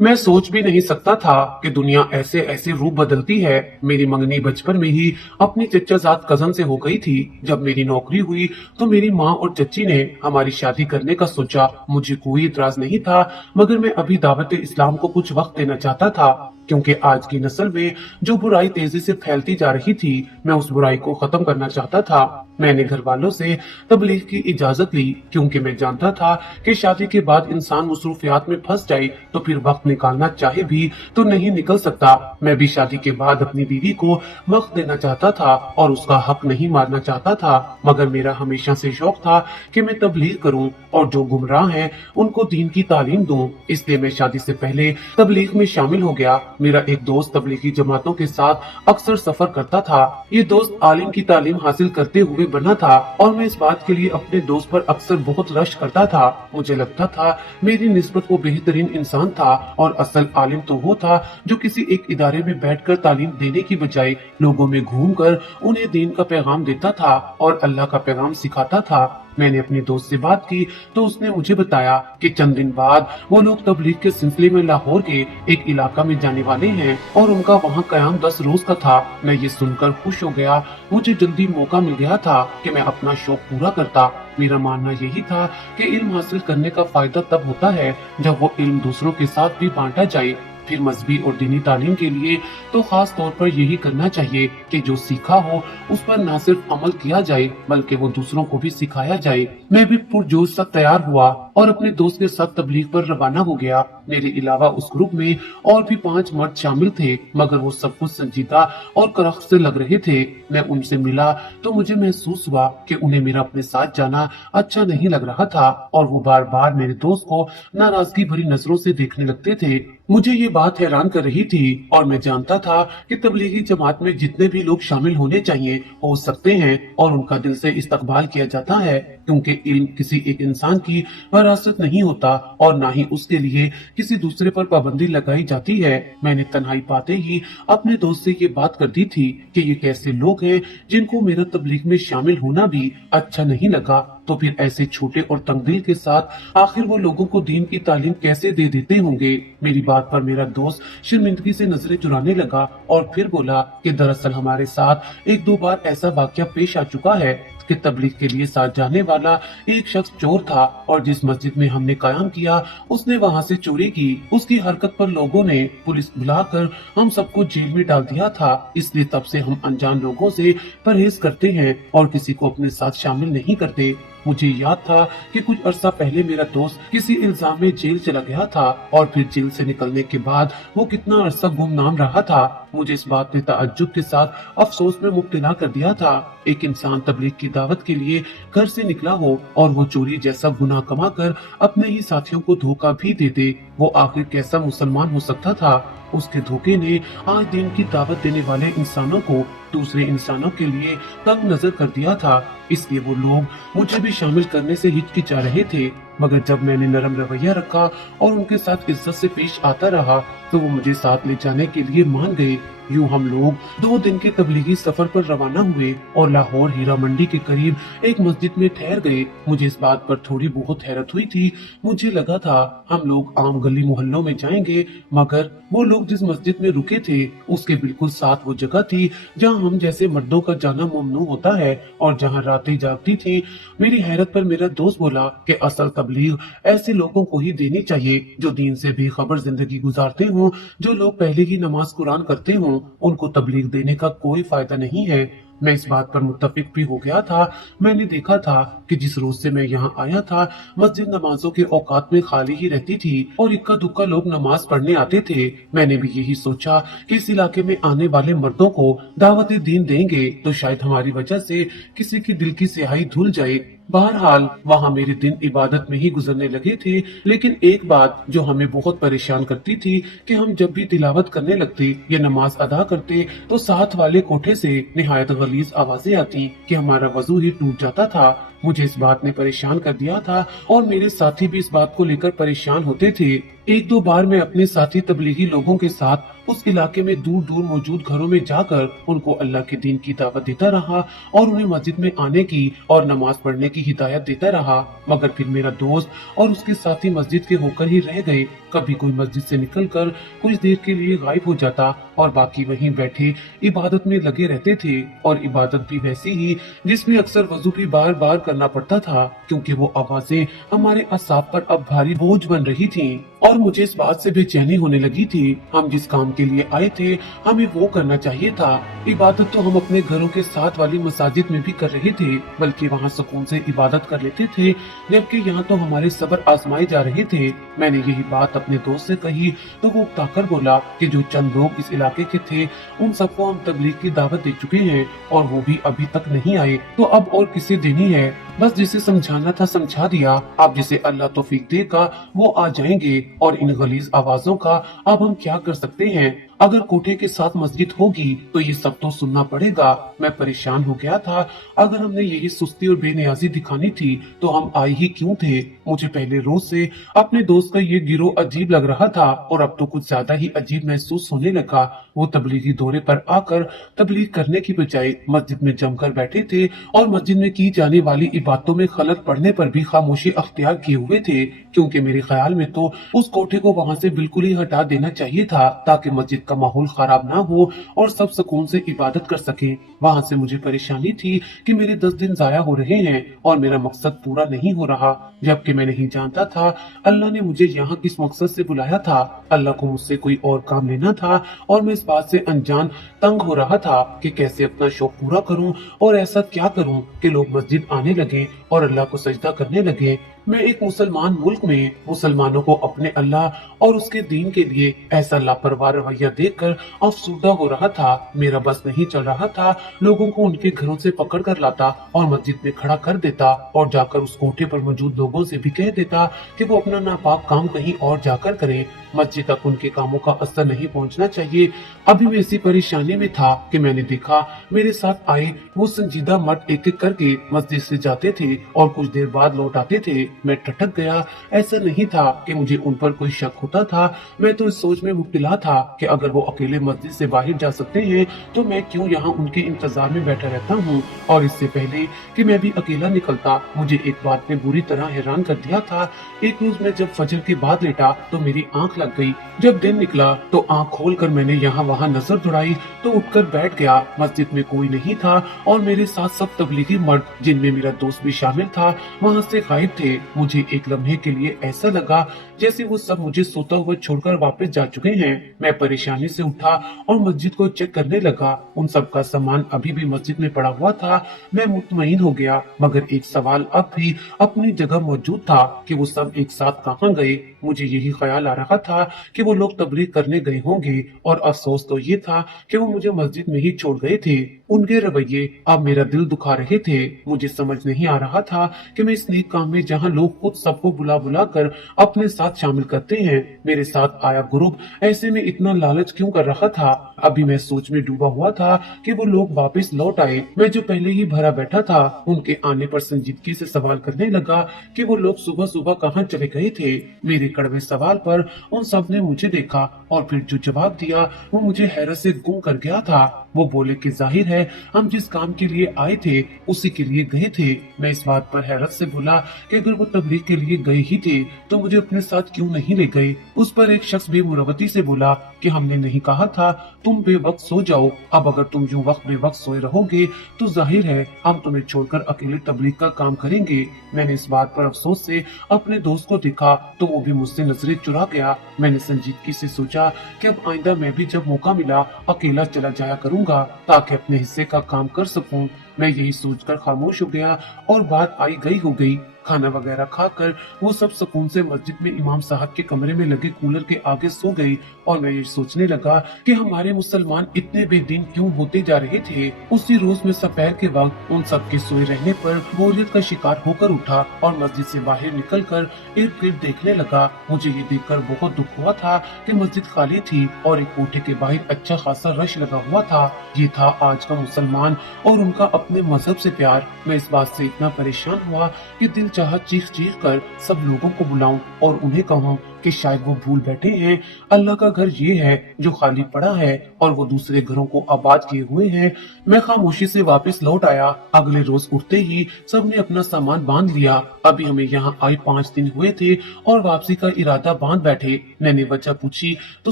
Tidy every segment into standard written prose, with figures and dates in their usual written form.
मैं सोच भी नहीं सकता था कि दुनिया ऐसे ऐसे रूप बदलती है। मेरी मंगनी बचपन में ही अपनी चचाजाद कजन से हो गई थी। जब मेरी नौकरी हुई तो मेरी माँ और चच्ची ने हमारी शादी करने का सोचा। मुझे कोई इतराज नहीं था, मगर मैं अभी दावत इस्लाम को कुछ वक्त देना चाहता था, क्योंकि आज की नस्ल में जो बुराई तेजी से फैलती जा रही थी, मैं उस बुराई को खत्म करना चाहता था। मैंने घर वालों से तबलीग की इजाजत ली, क्योंकि मैं जानता था कि शादी के बाद इंसान मसरूफियात में फंस जाए तो फिर वक्त निकालना चाहे भी तो नहीं निकल सकता। मैं भी शादी के बाद अपनी बीवी को वक्त देना चाहता था और उसका हक नहीं मारना चाहता था, मगर मेरा हमेशा से शौक था कि मैं तबलीग करूं और जो गुमराह हैं उनको दीन की तालीम दूं। इसलिए मैं शादी से पहले तबलीग में शामिल हो गया। मेरा एक दोस्त तबलीगी जमातों के साथ अक्सर सफर करता था। ये दोस्त आलिम की तालीम हासिल करते हुए बना था और मैं इस बात के लिए अपने दोस्त पर अक्सर बहुत रश करता था। मुझे लगता था मेरी निस्बत वो बेहतरीन इंसान था, और असल आलिम तो वो था जो किसी एक इदारे में बैठकर तालीम देने की बजाय लोगों में घूमकर उन्हें दीन का पैगाम देता था और अल्लाह का पैगाम सिखाता था। मैंने अपने दोस्त से बात की तो उसने मुझे बताया कि चंद दिन बाद वो लोग तबलीग के सिलसिले में लाहौर के एक इलाका में जाने वाले हैं और उनका वहाँ कयाम 10 रोज का था। मैं ये सुनकर खुश हो गया। मुझे जल्दी मौका मिल गया था कि मैं अपना शौक पूरा करता। मेरा मानना यही था कि इल्म हासिल करने का फायदा तब होता है जब वो इल्म दूसरों के साथ भी बांटा जाए। फिर मजहबी और दीनी तालीम के लिए तो खास तौर पर यही करना चाहिए कि जो सीखा हो उस पर न सिर्फ अमल किया जाए बल्कि वो दूसरों को भी सिखाया जाए। मैं भी पुरजोश सा तैयार हुआ और अपने दोस्त के साथ तबलीग पर रवाना हो गया। मेरे अलावा उस ग्रुप में और भी 5 मर्द शामिल थे, मगर वो सब कुछ संजीदा और करख्त से लग रहे थे। मैं उनसे मिला तो मुझे महसूस हुआ कि उन्हें मेरा अपने साथ जाना अच्छा नहीं लग रहा था और वो बार बार मेरे दोस्त को नाराजगी भरी नजरों से देखने लगते थे। मुझे ये बात हैरान कर रही थी और मैं जानता था कि तबलीगी जमात में जितने भी लोग शामिल होने चाहिए हो सकते हैं और उनका दिल से इस्तकबाल किया जाता है, क्योंकि इल्म किसी एक इंसान की वरासत नहीं होता और ना ही उसके लिए किसी दूसरे पर पाबंदी लगाई जाती है। मैंने तन्हाई पाते ही अपने दोस्त से ये बात कर दी थी कि ये कैसे लोग हैं जिनको मेरा तबलीग में शामिल होना भी अच्छा नहीं लगा, तो फिर ऐसे छोटे और तंगदिल के साथ आखिर वो लोगों को दीन की तालीम कैसे दे देते होंगे। मेरी बात पर मेरा दोस्त शर्मिंदगी से नजरें चुराने लगा और फिर बोला कि दरअसल हमारे साथ 1-2 बार ऐसा वाकया पेश आ चुका है कि तबलीग के लिए साथ जाने वाला एक शख्स चोर था और जिस मस्जिद में हमने कयाम किया उसने वहां से चोरी की। उसकी हरकत पर लोगों ने पुलिस बुलाकर हम सबको जेल में डाल दिया था। इसलिए तब से हम अनजान लोगों से परहेज करते हैं और किसी को अपने साथ शामिल नहीं करते। मुझे याद था कि कुछ अरसा पहले मेरा दोस्त किसी इल्जाम में जेल चला गया था और फिर जेल से निकलने के बाद वो कितना अरसा गुमनाम रहा था। मुझे इस बात ने ताज्जुब के साथ अफसोस में मुब्तला कर दिया था। एक इंसान तबलीग की दावत के लिए घर से निकला हो और वो चोरी जैसा गुनाह कमा कर अपने ही साथियों को धोखा भी दे दे, वो आखिर कैसा मुसलमान हो सकता था। उसके धोखे ने आज दिन की दावत देने वाले इंसानों को दूसरे इंसानों के लिए तंग नजर कर दिया था। इसलिए वो लोग मुझे भी शामिल करने से हिचकिचा रहे थे, मगर जब मैंने नरम रवैया रखा और उनके साथ इज्जत से पेश आता रहा तो वो मुझे साथ ले जाने के लिए मान गए। यूं हम लोग 2 दिन के तबलीगी सफर पर रवाना हुए और लाहौर हीरा मंडी के करीब एक मस्जिद में ठहर गए। मुझे इस बात पर थोड़ी बहुत हैरत हुई थी। मुझे लगा था हम लोग आम गली मोहल्लों में जाएंगे, मगर वो लोग जिस मस्जिद में रुके थे उसके बिल्कुल साथ वो जगह थी जहां हम जैसे मर्दों का जाना ममनू होता है और जहां रातें जागती थी। मेरी हैरत पर मेरा दोस्त बोला कि असल तबलीग ऐसे लोगों को ही देनी चाहिए जो दीन से बेखबर जिंदगी गुजारते हों, जो लोग पहले ही नमाज कुरान करते हों। उनको तबलीग देने का कोई फायदा नहीं है। मैं इस बात पर मुत्तफिक भी हो गया था। मैंने देखा था कि जिस रोज से मैं यहाँ आया था मस्जिद नमाजों के औकात में खाली ही रहती थी और इक्का दुक्का लोग नमाज पढ़ने आते थे। मैंने भी यही सोचा कि इस इलाके में आने वाले मर्दों को दावत दीन देंगे तो शायद हमारी वजह से किसी की दिल की स्याही धुल जाए। बहरहाल वहाँ मेरे दिन इबादत में ही गुजरने लगे थे, लेकिन एक बात जो हमें बहुत परेशान करती थी कि हम जब भी तिलावत करने लगते या नमाज अदा करते तो साथ वाले कोठे से निहायत गलीज आवाजें आती कि हमारा वजू ही टूट जाता था। मुझे इस बात ने परेशान कर दिया था और मेरे साथी भी इस बात को लेकर परेशान होते थे। 1-2 बार मैं अपने साथी तबलीगी लोगों के साथ उस इलाके में दूर दूर मौजूद घरों में जाकर उनको अल्लाह के दीन की दावत देता रहा और उन्हें मस्जिद में आने की और नमाज पढ़ने की हिदायत देता रहा, मगर फिर मेरा दोस्त और उसके साथी मस्जिद के होकर ही रह गए कभी कोई मस्जिद से निकलकर कुछ देर के लिए गायब हो जाता और बाकी वहीं बैठे इबादत में लगे रहते थे, और इबादत भी वैसी ही जिसमें अक्सर वजू भी बार बार करना पड़ता था, क्योंकि वो आवाजें हमारे असाब पर अब भारी बोझ बन रही थीं। और मुझे इस बात से बेचैनी होने लगी थी। हम जिस काम के लिए आए थे हमें वो करना चाहिए था। इबादत तो हम अपने घरों के साथ वाली मसाजिद में भी कर रहे थे, बल्कि वहाँ सुकून से इबादत कर लेते थे, जबकि यहाँ तो हमारे सब्र आजमाए जा रहे थे। मैंने यही बात अपने दोस्त से कही तो वो उकताकर बोला कि जो चंद लोग इस इलाके के थे उन सबको हम तबलीग की दावत दे चुके हैं और वो भी अभी तक नहीं आए, तो अब और किसे देनी है। बस जिसे समझाना था समझा दिया। अब जिसे अल्लाह तौफीक देगा वो आ जाएंगे, और इन गलीज आवाजों का अब हम क्या कर सकते हैं। अगर कोठे के साथ मस्जिद होगी तो ये सब तो सुनना पड़ेगा। मैं परेशान हो गया था। अगर हमने यही सुस्ती और बेनियाजी दिखानी थी तो हम आए ही क्यों थे। मुझे पहले रोज से अपने दोस्त का ये गिरोह अजीब लग रहा था, और अब तो कुछ ज्यादा ही अजीब महसूस होने लगा। वो तबलीगी दौरे पर आकर तबलीग करने की बजाय मस्जिद में जमकर बैठे थे, और मस्जिद में की जाने वाली इबादतों में खलल पड़ने पर भी खामोशी अख्तियार किए हुए थे, क्योंकि मेरे ख्याल में तो उस कोठे को वहाँ से बिल्कुल ही हटा देना चाहिए था, ताकि मस्जिद का माहौल खराब ना हो और सब सुकून से इबादत कर सके। वहाँ से मुझे परेशानी थी कि मेरे 10 दिन जाया हो रहे हैं और मेरा मकसद पूरा नहीं हो रहा, जबकि मैं नहीं जानता था अल्लाह ने मुझे यहाँ किस मकसद से बुलाया था। अल्लाह को मुझसे कोई और काम लेना था, और मैं इस बात से अनजान तंग हो रहा था कि कैसे अपना शौक पूरा करूं, और ऐसा क्या करूं कि लोग मस्जिद आने लगे और अल्लाह को सजदा करने लगे। मैं एक मुसलमान मुल्क में मुसलमानों को अपने अल्लाह और उसके दीन के लिए ऐसा लापरवाह रवैया देखकर अफसुर्दा हो रहा था। मेरा बस नहीं चल रहा था। लोगों को उनके घरों से पकड़ कर लाता और मस्जिद में खड़ा कर देता, और जाकर उस कोठे पर मौजूद लोगों से भी कह देता कि वो अपना नापाक काम कहीं और जाकर करें। मस्जिद तक उनके कामों का असर नहीं पहुंचना चाहिए। अभी मैं इसी परेशानी में था कि मैंने देखा मेरे साथ आए वो संजीदा मर्द एक एक करके मस्जिद से जाते थे और कुछ देर बाद लौट आते थे। मैं ठटक गया। ऐसा नहीं था कि मुझे उन पर कोई शक होता था। मैं तो इस सोच में मुब्तला था कि अगर वो अकेले मस्जिद से बाहर जा सकते हैं तो मैं क्यों यहाँ उनके इंतजार में बैठा रहता हूँ। और इससे पहले कि मैं भी अकेला निकलता, मुझे एक बात ने बुरी तरह हैरान कर दिया था। एक रोज मैं जब फजर के बाद लेटा तो मेरी आंख लग गई। जब दिन निकला तो आंख खोलकर मैंने यहाँ वहाँ नजर दौड़ाई तो उठकर बैठ गया। मस्जिद में कोई नहीं था और मेरे साथ सब तबलीगी मर्द, जिनमें मेरा दोस्त भी शामिल था, वहाँ से गायब थे। मुझे एक लम्हे के लिए ऐसा लगा जैसे वो सब मुझे सोता हुआ छोड़कर वापस जा चुके हैं। मैं परेशानी से उठा और मस्जिद को चेक करने लगा। उन सब का सामान अभी भी मस्जिद में पड़ा हुआ था। मैं मुतमईन हो गया, मगर एक सवाल अब भी अपनी जगह मौजूद था कि वो सब एक साथ कहाँ गए। मुझे यही ख्याल आ रहा था कि वो लोग तबलीग करने गए होंगे, और अफसोस तो ये था कि वो मुझे मस्जिद में ही छोड़ गए थे। उनके रवैये अब मेरा दिल दुखा रहे थे। मुझे समझ नहीं आ रहा था कि मैं इस नेक काम में जहाँ लोग खुद सबको बुला बुला कर अपने साथ शामिल करते हैं, मेरे साथ आया ग्रुप ऐसे में इतना लालच क्यों कर रहा था। अभी मैं सोच में डूबा हुआ था कि वो लोग वापस लौट आए। मैं जो पहले ही भरा बैठा था उनके आने पर संजीदगी से सवाल करने लगा कि वो लोग सुबह सुबह कहाँ चले गए थे। मेरे कड़वे सवाल पर उन सब ने मुझे देखा और फिर जो जवाब दिया वो मुझे हैरत से गुम कर गया था। वो बोले कि जाहिर है हम जिस काम के लिए आए थे उसी के लिए गए थे। मैं इस बात पर हैरत से बोला कि अगर वो तबलीग के लिए गए ही थे तो मुझे अपने साथ क्यों नहीं ले गए। उस पर एक शख्स बेमुरवती से बोला कि हमने नहीं कहा था तुम बेवक्त सो जाओ। अब अगर तुम यूं वक्त बेवक्त सोए रहोगे तो जाहिर है हम तुम्हें छोड़कर अकेले तबलीग का काम करेंगे। मैंने इस बात पर अफसोस से अपने दोस्त को देखा तो वो भी मुझसे नजरें चुरा गया। मैंने संजीदगी से सोचा कि अब आइंदा मैं भी जब मौका मिला अकेला चला जाया करूंगा ताकि अपने हिस्से का काम कर सकूं। मैं यही सोचकर खामोश हो गया और बात आई गई हो गई। खाना वगैरह खाकर वो सब सुकून से मस्जिद में इमाम साहब के कमरे में लगे कूलर के आगे सो गई, और मैं ये सोचने लगा कि हमारे मुसलमान इतने बेदीन क्यों होते जा रहे थे। उसी रोज में दोपहर के वक्त उन सब के सोए रहने पर बोरियत का शिकार होकर उठा और मस्जिद से बाहर निकलकर इर्द गिर्द देखने लगा। मुझे ये देखकर बहुत दुख हुआ था कि मस्जिद खाली थी और एक कोठे के बाहर अच्छा खासा रश लगा हुआ था। ये था आज का मुसलमान और उनका अपने मजहब से प्यार। मैं इस बात से इतना परेशान हुआ कि दिल चाहा चीख चीख कर सब लोगों को बुलाऊं और उन्हें कहूं कि शायद वो भूल बैठे हैं अल्लाह का घर ये है जो खाली पड़ा है और वो दूसरे घरों को आबाद किए हुए हैं। मैं खामोशी से वापस लौट आया। अगले रोज उठते ही सबने अपना सामान बांध लिया। अभी हमें यहाँ आए 5 दिन हुए थे और वापसी का इरादा बांध बैठे। मैंने वजह पूछी तो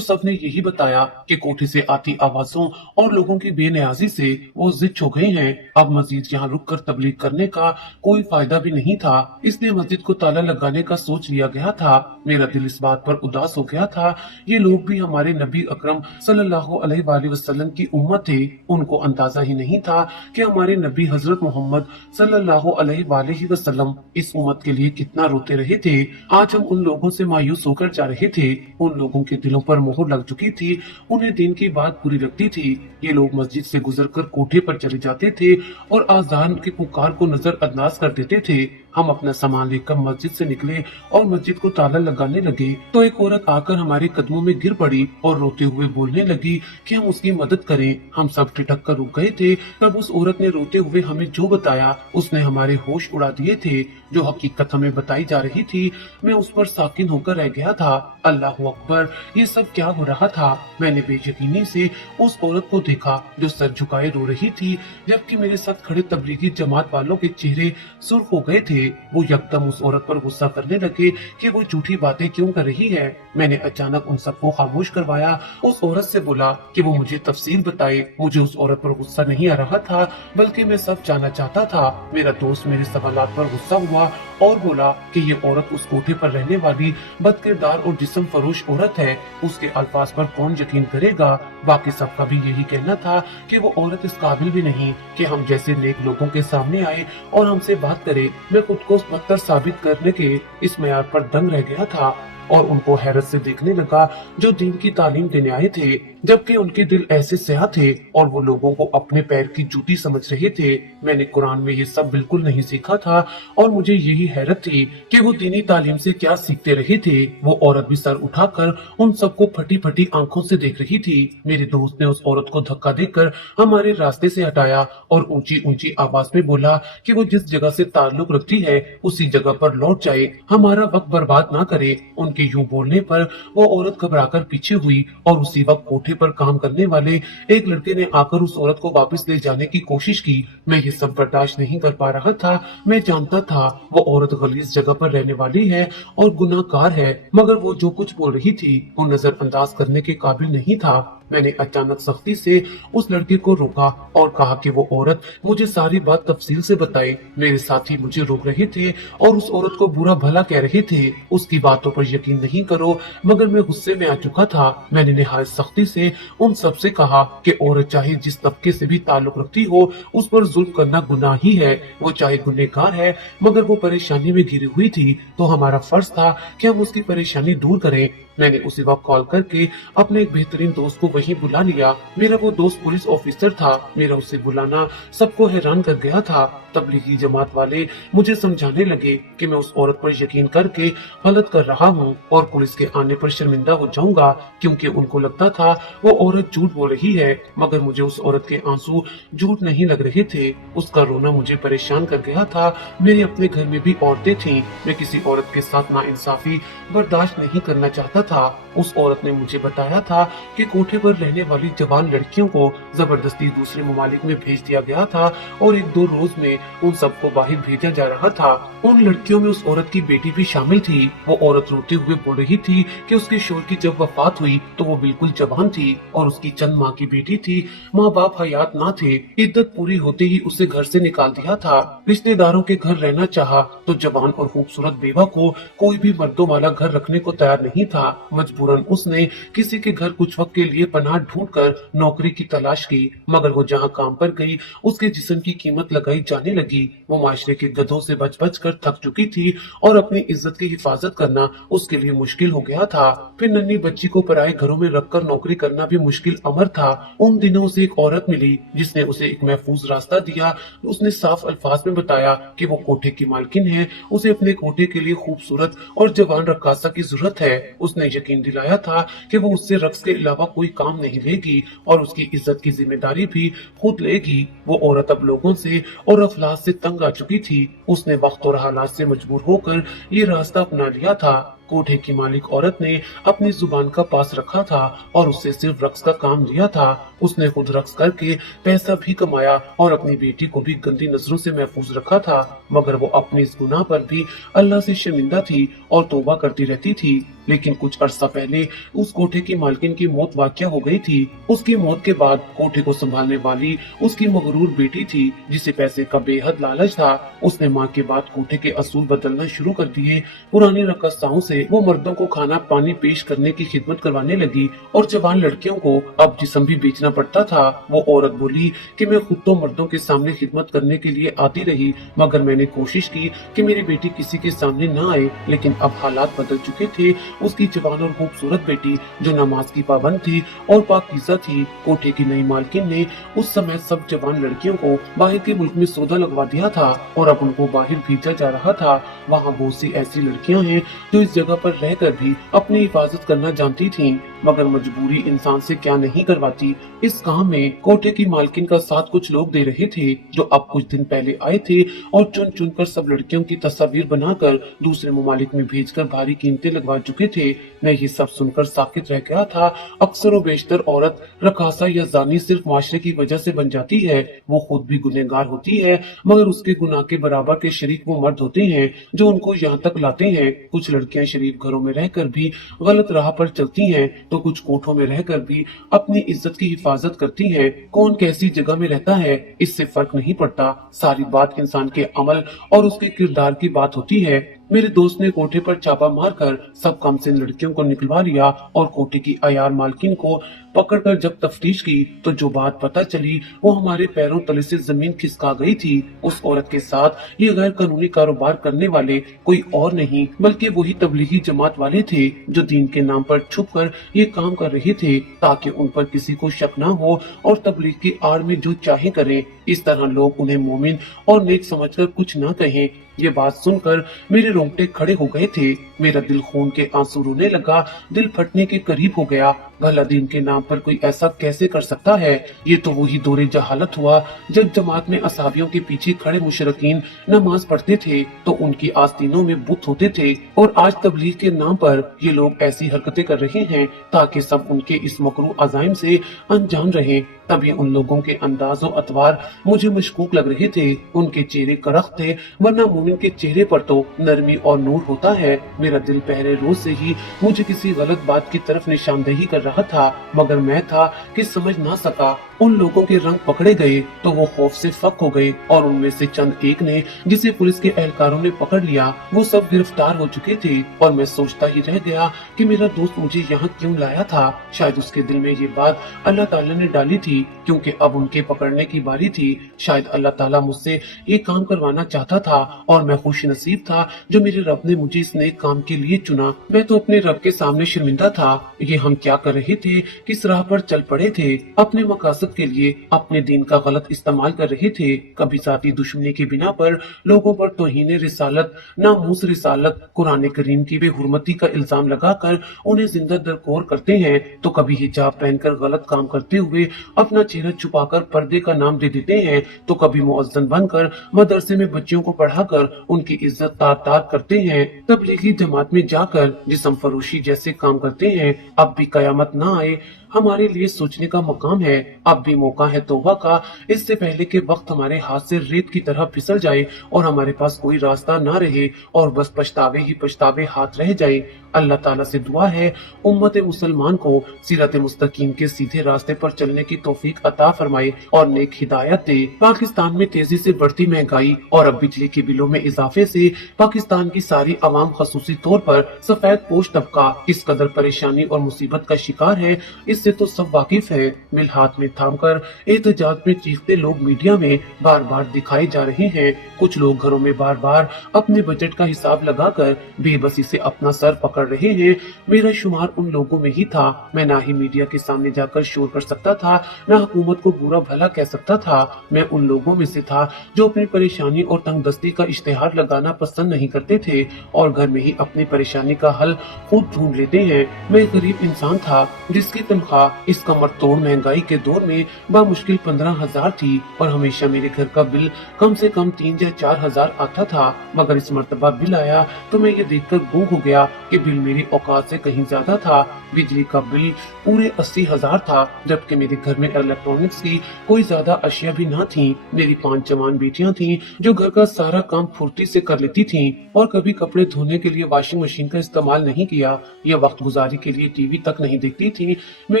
सबने यही बताया कि कोठे से आती आवाजों और लोगों की बेनियाजी से वो जिद हो गए हैं। अब मजीद यहाँ रुक कर तबलीग करने का कोई फायदा भी नहीं था, इसलिए मस्जिद को ताला लगाने का सोच लिया गया था। मेरा दिल इस बात पर उदास हो गया था। ये लोग भी हमारे नबी अकरम सल्लल्लाहु अलैहि वसल्लम की उम्मत थे। उनको अंदाजा ही नहीं था कि हमारे नबी हजरत मोहम्मद सल्लल्लाहु अलैहि वसल्लम इस उम्मत के लिए कितना रोते रहे थे। आज हम उन लोगों से मायूस होकर जा रहे थे। उन लोगों के दिलों पर मोहर लग चुकी थी। उन्हें दिन की बात बुरी लगती थी। ये लोग मस्जिद से गुजरकर कोठे पर चले जाते थे और आजान की पुकार को नजरअंदाज कर देते थे। हम अपना सामान लेकर मस्जिद से निकले और मस्जिद को ताला लगाने लगे तो एक औरत आकर हमारे कदमों में गिर पड़ी और रोते हुए बोलने लगी कि हम उसकी मदद करें। हम सब ठिठक कर रुक गए थे। तब उस औरत ने रोते हुए हमें जो बताया उसने हमारे होश उड़ा दिए थे। जो हकीकत हमें बताई जा रही थी मैं उस पर साकिन होकर रह गया था। अल्लाह अकबर, ये सब क्या हो रहा था? मैंने बेयकीनी से उस औरत को देखा जो सर झुकाए रो रही थी, जबकि मेरे साथ खड़े तबलीगी जमात वालों के चेहरे सुर्ख हो गए थे। वो यकदम उस औरत पर गुस्सा करने लगे कि वो झूठी बातें क्यों कर रही है। मैंने अचानक उन सबको खामोश करवाया। उस औरत से बोला कि वो मुझे तफसील बताए। मुझे उस औरत पर गुस्सा नहीं आ रहा था, बल्कि मैं सब जानना चाहता था। मेरा दोस्त मेरे सवालात पर गुस्सा हुआ और बोला कि ये औरत उस कोठे पर रहने वाली बदकिरदार और जिस्म फरोश औरत है। उसके अल्फाज पर कौन यकीन करेगा? बाकी सबका भी यही कहना था कि वो औरत इस काबिल भी नहीं कि हम जैसे नेक लोगों के सामने आए और हमसे बात करे। मैं खुद को बदतर साबित करने के इस मेयार पर दंग रह गया था और उनको हैरत से देखने लगा जो दीन की तालीम देने आए थे, जबकि उनके दिल ऐसे स्याह थे और वो लोगों को अपने पैर की जूती समझ रहे थे। मैंने कुरान में ये सब बिल्कुल नहीं सीखा था और मुझे यही हैरत थी कि वो दीनी तालीम से क्या सीखते रहे थे। वो औरत भी सर उठाकर उन सबको फटी फटी आंखों से देख रही थी। मेरे दोस्त ने उस औरत को धक्का देकर हमारे रास्ते से हटाया और ऊंची ऊंची आवाज में बोला कि वो जिस जगह से ताल्लुक रखती है उसी जगह पर लौट जाए, हमारा वक्त बर्बाद ना करे। उनके यूं बोलने पर वो औरत घबराकर पीछे हुई और उसी वक्त कोठे पर काम करने वाले एक लड़के ने आकर उस औरत को वापस ले जाने की कोशिश की। मैं ये सब बर्दाश्त नहीं कर पा रहा था। मैं जानता था वो औरत गलीज जगह पर रहने वाली है और गुनाहगार है, मगर वो जो कुछ बोल रही थी वो नजरअंदाज करने के काबिल नहीं था। मैंने अचानक सख्ती से उस लड़के को रोका और कहा कि वो औरत मुझे सारी बात तफसील से बताए। मेरे साथी मुझे रोक रहे थे और उस औरत को बुरा भला कह रहे थे। उसकी बातों पर यकीन नहीं करो, मगर मैं गुस्से में आ चुका था। मैंने निहायत सख्ती से उन सब से कहा कि औरत चाहे जिस तबके से भी ताल्लुक रखती हो उस पर जुल्म करना गुनाह ही है। वो चाहे गुनहगार है, मगर वो परेशानी में घिरी हुई थी तो हमारा फर्ज था कि हम उसकी परेशानी दूर करें। मैंने उसी वक्त कॉल करके अपने एक बेहतरीन दोस्त को वहीं बुला लिया। मेरा वो दोस्त पुलिस ऑफिसर था। मेरा उसे बुलाना सबको हैरान कर गया था। तबलीगी जमात वाले मुझे समझाने लगे कि मैं उस औरत पर यकीन करके गलत कर रहा हूँ और पुलिस के आने पर शर्मिंदा हो जाऊंगा, क्योंकि उनको लगता था वो औरत झूठ बोल रही है। मगर मुझे उस औरत के आंसू झूठ नहीं लग रहे थे। उसका रोना मुझे परेशान कर गया था। मेरे अपने घर में भी औरतें थीं। मैं किसी औरत के साथ नाइंसाफी बर्दाश्त नहीं करना चाहता था। उस औरत ने मुझे बताया था कि कोठे पर रहने वाली जवान लड़कियों को जबरदस्ती दूसरे ममालिक में भेज दिया गया था और 1-2 रोज में उन सबको बाहर भेजा जा रहा था। उन लड़कियों में उस औरत की बेटी भी शामिल थी। वो औरत रोते हुए बोल रही थी कि उसके शोहर की जब वफात हुई तो वो बिल्कुल जवान थी और उसकी चंद माँ की बेटी थी। माँ बाप हयात ना थे। इद्दत पूरी होते ही उसे घर से निकाल दिया था। रिश्तेदारों के घर रहना चाहा तो जवान और खूबसूरत बेवा को कोई भी मर्दों वाला घर रखने को तैयार नहीं था। मजबूरन उसने किसी के घर कुछ वक्त के लिए पनाह ढूंढकर नौकरी की तलाश की, मगर वो जहाँ काम पर गई उसके जिस्म की कीमत लगाई जाने लगी। वो माशरे के गधों से बच बच कर थक चुकी थी और अपनी इज्जत की हिफाजत करना उसके लिए मुश्किल हो गया था। फिर नन्ही बच्ची को पराए घरों में रखकर नौकरी करना भी मुश्किल अमर था। उन दिनों उसे एक औरत मिली जिसने उसे एक महफूज रास्ता दिया। उसने साफ अल्फाज में बताया कि वो कोठे की मालकिन है, उसे अपने कोठे के लिए खूबसूरत और जवान रक्कासा की जरूरत है। उसने यकीन दिलाया था कि वो उससे रक्स के अलावा कोई काम नहीं लेगी और उसकी इज्जत की जिम्मेदारी भी खुद लेगी। वो औरत अब लोगों से और अफलास से तंग आ चुकी थी। उसने वक्त और हालात से मजबूर होकर ये रास्ता अपना लिया था। कोठे की मालिक औरत ने अपनी जुबान का पास रखा था और उससे सिर्फ रक्स का काम लिया था। उसने खुद रक्स करके पैसा भी कमाया और अपनी बेटी को भी गंदी नजरों से महफूज रखा था, मगर वो अपने इस गुनाह पर भी अल्लाह से शर्मिंदा थी और तौबा करती रहती थी। लेकिन कुछ अरसा पहले उस कोठे की मालकिन की मौत वाक़या हो गई थी। उसकी मौत के बाद कोठे को संभालने वाली उसकी मगरूर बेटी थी, जिसे पैसे का बेहद लालच था। उसने माँ के बाद कोठे के असूल बदलना शुरू कर दिए। पुरानी रकस्साओं से वो मर्दों को खाना पानी पेश करने की खिदमत करवाने लगी और जवान लड़कियों को अब जिस्म भी बेचना पड़ता था। वो औरत बोली कि मैं खुद तो मर्दों के सामने खिदमत करने के लिए आती रही, मगर मैंने कोशिश की कि मेरी बेटी किसी के सामने न आए, लेकिन अब हालात बदल चुके थे। उसकी जवान और खूबसूरत बेटी जो नमाज की पाबंद थी और पाकीज़ा थी, कोठे की नई मालकिन ने उस समय सब जवान लड़कियों को बाहर के मुल्क में सौदा लगवा दिया था और अब उनको बाहर भेजा जा रहा था। वहाँ बहुत सी ऐसी लड़कियां हैं जो इस जगह पर रहकर भी अपनी हिफाजत करना जानती थीं, मगर मजबूरी इंसान से क्या नहीं करवाती। इस काम में कोठे की मालकिन का साथ कुछ लोग दे रहे थे जो अब कुछ दिन पहले आए थे और चुन चुन कर सब लड़कियों की तस्वीर बनाकर दूसरे ममालिक में भेजकर भारी कीमतें लगवा चुके थे। मैं ये सब सुनकर साकित रह गया था। अक्सर व बेशतर औरत रखासा या जानी सिर्फ माशरे की वजह से बन जाती है। वो खुद भी गुनहगार होती है, मगर उसके गुनाह के बराबर के शरीक वो मर्द होते हैं जो उनको यहाँ तक लाते हैं। कुछ लड़कियां शरीफ घरों में रहकर भी गलत राह पर चलती हैं, तो कुछ कोठों में रहकर भी अपनी इज्जत की हिफाजत करती हैं। कौन कैसी जगह में रहता है इससे फर्क नहीं पड़ता, सारी बात इंसान के अमल और उसके किरदार की बात होती है। मेरे दोस्त ने कोठे पर छापा मारकर सब कमसिन लड़कियों को निकलवा लिया और कोठे की अयार मालकिन को पकड़कर जब तफ्तीश की तो जो बात पता चली वो हमारे पैरों तले से जमीन खिसका गई थी। उस औरत के साथ ये गैर कानूनी कारोबार करने वाले कोई और नहीं बल्कि वही तबलीगी जमात वाले थे जो दीन के नाम पर छुपकर ये काम कर रहे थे ताकि उन पर किसी को शक न हो और तबलीग की आड़ में जो चाहे करें। इस तरह लोग उन्हें मोमिन और नेक समझकर कुछ न कहें। ये बात सुनकर मेरे रोंगटे खड़े हो गए थे। मेरा दिल खून के आंसू रोने लगा, दिल फटने के करीब हो गया। भला दीन के नाम पर कोई ऐसा कैसे कर सकता है? ये तो वही दौरे जहालत हुआ जब जमात में असहाबियों के पीछे खड़े मुशरकीन नमाज पढ़ते थे तो उनकी आस्तीनों में बुत होते थे, और आज तबलीग के नाम पर ये लोग ऐसी हरकतें कर रहे हैं ताकि सब उनके इस मकरू अज़ाइम से अनजान रहे। तभी उन लोगों के अंदाजो अतवार मुझे मशकूक लग रहे थे। उनके चेहरे करख्त थे, वरना मोमिन के चेहरे पर तो नरमी और नूर होता है। मेरा दिल पहले रोज से ही मुझे किसी गलत बात की तरफ निशानदेही कर रहा था, मगर मैं था कि समझ ना सका। उन लोगों के रंग पकड़े गए तो वो खौफ से फक हो गए और उनमें से चंद एक ने जिसे पुलिस के एहलकारों ने पकड़ लिया वो सब गिरफ्तार हो चुके थे। और मैं सोचता ही रह गया कि मेरा दोस्त मुझे यहाँ क्यों लाया था। शायद उसके दिल में ये बात अल्लाह ताला ने डाली थी, क्योंकि अब उनके पकड़ने की बारी थी। शायद अल्लाह ताला मुझसे ये काम करवाना चाहता था और मैं खुश नसीब था जो मेरे रब ने मुझे इस नेक काम के लिए चुना। मैं तो अपने रब के सामने शर्मिंदा था। ये हम क्या कर रहे थे, किस राह पर चल पड़े थे। अपने मकासद के लिए अपने दीन का गलत इस्तेमाल कर रहे थे। कभी जाती दुश्मनी की बिना पर लोगों पर तौहीन रिसालत, नामूस रिसालत, कुरान करीम की बेहुरमती का इल्जाम लगाकर उन्हें जिंदा दरकोर करते हैं, तो कभी हिजाब पहनकर गलत काम करते हुए अपना चेहरा छुपाकर पर्दे का नाम दे देते हैं, तो कभी मुअज्जिन बनकर मदरसे में बच्चियों को पढ़ाकर उनकी इज्जत तार तार करते हैं। तबलीगी जमात में जाकर जिस्म फरोशी जैसे काम करते हैं। अब भी कयामत ना आए हमारे लिए सोचने का मकाम है। अब भी मौका है तौबा का, इससे पहले कि वक्त हमारे हाथ से रेत की तरह फिसल जाए और हमारे पास कोई रास्ता ना रहे और बस पछतावे ही पछतावे हाथ रह जाए। अल्लाह ताला से दुआ है उम्मत मुसलमान को सिरत मुस्तकीम के सीधे रास्ते पर चलने की तौफीक अता फरमाए और नेक हिदायत दे। पाकिस्तान में तेजी से बढ़ती महंगाई और अब बिजली के बिलों में इजाफे से पाकिस्तान की सारी आवाम खसूसी तौर पर सफेद पोश तबका किस कदर परेशानी और मुसीबत का शिकार है, इससे तो सब वाकिफ है। मिल हाथ में थामकर एहतजाज में चीखते लोग मीडिया में बार बार दिखाए जा रहे हैं। कुछ लोग घरों में बार बार अपने बजट का हिसाब लगाकर बेबसी से अपना सर पकड़ रहे हैं। मेरा शुमार उन लोगों में ही था। मैं ना ही मीडिया के सामने जाकर शोर कर सकता था, ना हुकूमत को बुरा भला कह सकता था। मैं उन लोगों में से था जो अपनी परेशानी और तंगदस्ती का इश्तेहार लगाना पसंद नहीं करते थे और घर में ही अपनी परेशानी का हल खुद ढूंढ लेते हैं। मैं गरीब इंसान था जिसकी तनख्वाह इस कमर तोड़ महंगाई के दौर में में बामुश्किल 15,000 थी और हमेशा मेरे घर का बिल कम से कम 3 या 4,000 आता था। मगर इस मर्तबा बिल आया तो मैं ये देखकर गूंग हो गया कि बिल मेरी औकात से कहीं ज्यादा था। बिजली का बिल पूरे 80,000 था, जबकि मेरे घर में इलेक्ट्रॉनिक्स की कोई ज्यादा अशिया भी न थी। मेरी 5 जवान बेटियां थीं जो घर का सारा काम फुर्ती से कर लेती थीं और कभी कपड़े धोने के लिए वॉशिंग मशीन का इस्तेमाल नहीं किया या वक्त गुजारी के लिए टीवी तक नहीं देखती थी। मैं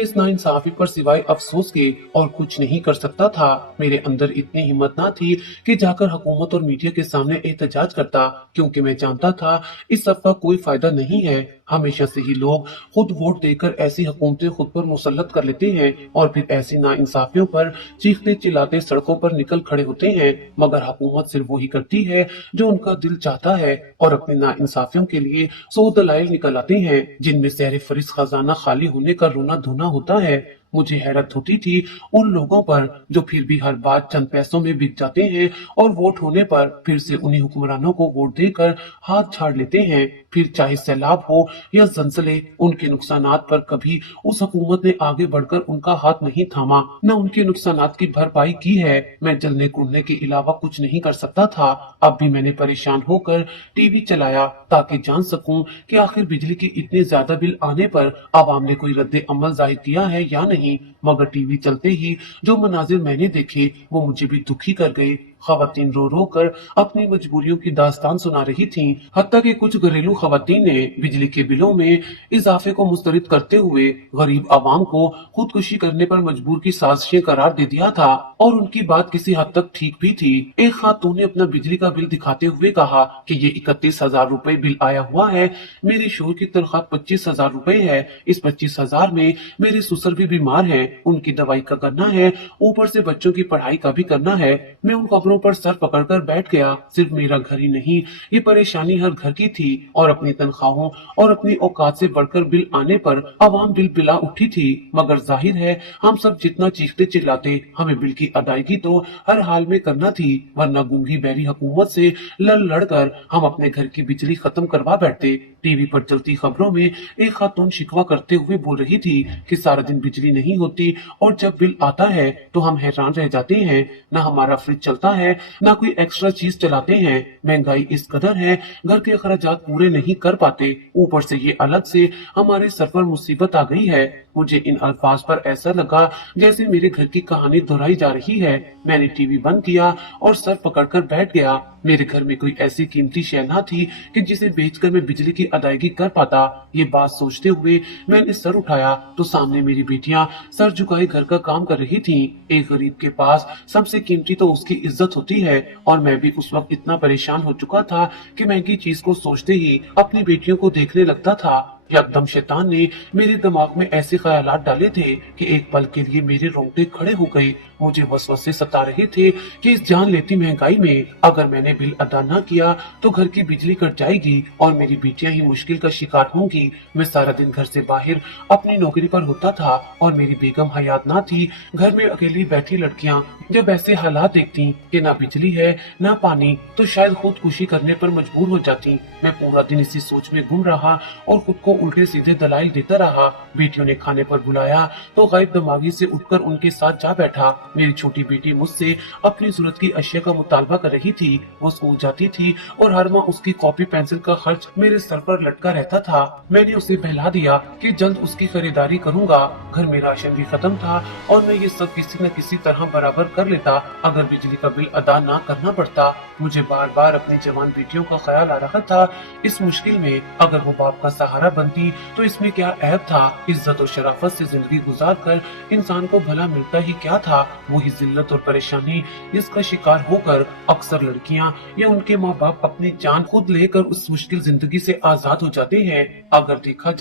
इस नाइंसाफी पर सिवाय अफसोस के और कुछ नहीं कर सकता था। मेरे अंदर इतनी हिम्मत न थी कि जाकर हुकूमत और मीडिया के सामने एहतजाज करता, क्योंकि मैं जानता था इस सब का कोई फायदा नहीं है। हमेशा से ही लोग खुद वोट देकर ऐसी हुकूमतें खुद पर मुसल्लत कर लेते हैं और फिर ऐसी नाइंसाफियों पर चीखते चिल्लाते सड़कों पर निकल खड़े होते हैं। मगर हुकूमत सिर्फ वही करती है जो उनका दिल चाहता है और अपनी नाइंसाफियों के लिए 100 दलाइल निकल आते हैं जिनमें सहरे फरिस खजाना खाली होने का रोना धोना होता है। मुझे हैरत होती थी उन लोगों पर जो फिर भी हर बात चंद पैसों में बिक जाते हैं और वोट होने पर फिर से उन्हीं हुक्मरानों को वोट देकर हाथ छाड़ लेते हैं। फिर चाहे सैलाब हो या जंसले, उनके नुकसानात पर कभी उस हुकूमत ने आगे बढ़कर उनका हाथ नहीं थामा, न उनके नुकसानात की भरपाई की है। मैं जलने कूदने के अलावा कुछ नहीं कर सकता था। अब भी मैंने परेशान होकर टीवी चलाया ताकि जान सकूं कि आखिर बिजली के इतने ज्यादा बिल आने पर आवाम ने कोई रद्द अमल जाहिर किया है या नहीं। मगर टीवी चलते ही जो मनाजिर मैंने देखे वो मुझे भी दुखी कर गए। खवातीन रो रो कर अपनी मजबूरियों की दास्तान सुना रही थीं। हत्ता कि कुछ घरेलू खवातीन ने बिजली के बिलों में इजाफे को मुस्तरद करते हुए गरीब आवाम को खुदकुशी करने पर मजबूर की साजिशें करार दे दिया था और उनकी बात किसी हद तक ठीक भी थी। एक खातून ने अपना बिजली का बिल दिखाते हुए कहा कि ये 31,000 रुपए बिल आया हुआ है। मेरे शोहर की तनख्वाह 25,000 रुपए है। इस 25,000 में मेरे ससुर भी बीमार हैं, उनकी दवाई का करना है, ऊपर से बच्चों की पढ़ाई का भी करना है। मैं उन खबरों पर सर पकड़कर बैठ गया। सिर्फ मेरा घर ही नहीं, ये परेशानी हर घर की थी और अपनी तनख्वाहों और अपनी औकात से बढ़कर बिल आने पर आवाम बिल बिला उठी थी। मगर जाहिर है हम सब जितना चीखते चिल्लाते, हमें बिल की अदायगी तो हर हाल में करना थी, वरना गूंगी बहरी हुकूमत से लड़ लड़ कर हम अपने घर की बिजली खत्म करवा बैठते। टीवी पर चलती खबरों में एक खातून शिकवा करते हुए बोल रही थी कि सारा दिन बिजली नहीं होती और जब बिल आता है तो हम हैरान रह जाते हैं। न हमारा फ्रिज चलता है, ना कोई एक्स्ट्रा चीज चलाते हैं। महंगाई इस कदर है, घर के अखराजात पूरे नहीं कर पाते, ऊपर से ये अलग से हमारे सर पर मुसीबत आ गई है। मुझे इन अल्फाज पर ऐसा लगा जैसे मेरे घर की कहानी दोहराई जा रही है। मैंने टीवी बंद किया और सर पकड़कर बैठ गया। मेरे घर में कोई ऐसी कीमती शय न थी कि जिसे बेचकर मैं बिजली की अदायगी कर पाता। ये बात सोचते हुए मैंने सर उठाया तो सामने मेरी बेटियां सर झुकाए घर का काम कर रही थीं। एक गरीब के पास सबसे कीमती तो उसकी इज्जत होती है और मैं भी उस वक्त इतना परेशान हो चुका था कि महंगी चीज को सोचते ही अपनी बेटियों को देखने लगता था। यकदम शैतान ने मेरे दिमाग में ऐसे ख्यालात डाले थे कि एक पल के लिए मेरे रोंगटे खड़े हो गए। मुझे वसवसे सता रहे थे कि इस जान लेती महंगाई में अगर मैंने बिल अदा न किया तो घर की बिजली कट जाएगी और मेरी बेटियां ही मुश्किल का शिकार होंगी। मैं सारा दिन घर से बाहर अपनी नौकरी पर होता था और मेरी बेगम हयात ना थी। घर में अकेली बैठी लड़कियां जब ऐसे हालात देखती कि ना बिजली है ना पानी तो शायद खुदकुशी करने पर मजबूर हो जाती। मैं पूरा दिन इसी सोच में गुम रहा और खुद को उल्टे सीधे दलाइल देता रहा। बेटियों ने खाने पर बुलाया तो गैर दिमागी से उठकर उनके साथ जा बैठा। मेरी छोटी बेटी मुझसे अपनी जरूरत की अशिया का मुतालबा कर रही थी। वो स्कूल जाती थी और हर माह उसकी कॉपी पेंसिल का खर्च मेरे सर पर लटका रहता था। मैंने उसे बहला दिया कि जल्द उसकी खरीदारी करूंगा। घर में राशन भी खत्म था और मैं ये सब किसी न किसी तरह बराबर कर लेता अगर बिजली का बिल अदा ना करना पड़ता। मुझे बार बार अपनी जवान बेटियों का ख्याल आ रहा था। इस मुश्किल में अगर वो बाप का सहारा बनती तो इसमें क्या ऐब था। इज्जत और शराफत से जिंदगी गुजार कर इंसान को भला मिलता ही क्या था। वही जिल्लत और परेशानी जिसका शिकार होकर अक्सर लड़कियां या उनके माँ बाप अपनी जान खुद लेकर उस मुश्किल जिंदगी से आजाद हो जाते हैं। अगर देखा